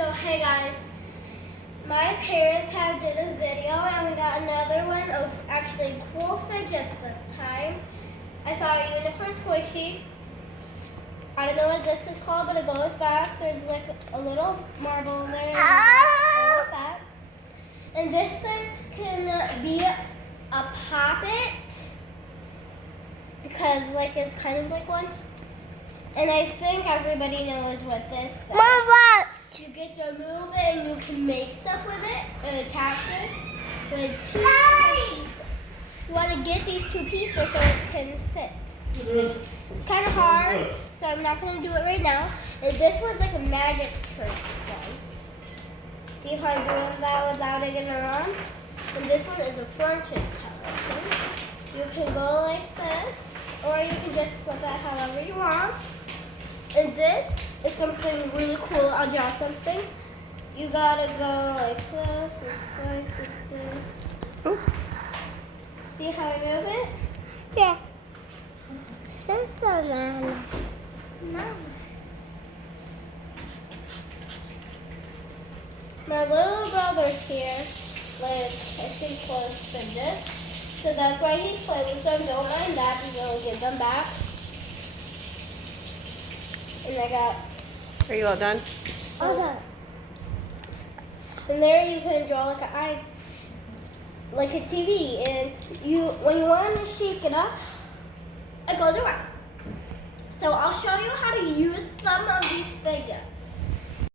So hey guys, my parents have did a video and we got another one of actually cool fidgets this time. I saw a unicorn squishy. I don't know what this is called, but it goes back. There's like a little marble in there and all like that. And this thing can be a poppet because like it's kind of like one. And I think everybody knows what this is. Mama! You get to move it and you can make stuff with it and attach it with two pieces. You want to get these two pieces so it can fit. It's kind of hard, so I'm not going to do it right now. And this one's like a magic trick one. See how I'm doing that without it getting around? And this one is a fortune teller. You can go like this, or you can just flip it however you want. And this is something really cool. I'll draw something. You gotta go like this. See how I move it? Yeah. Mama. My little brother's here, like I think for fidget. So that's why he's playing with them. Don't mind that, because I'll give them back. And I got. Are you all done? All done. And there you can draw like an eye, like a TV. And when you want to shake it up, it goes around. So I'll show you how to use some of these fidgets.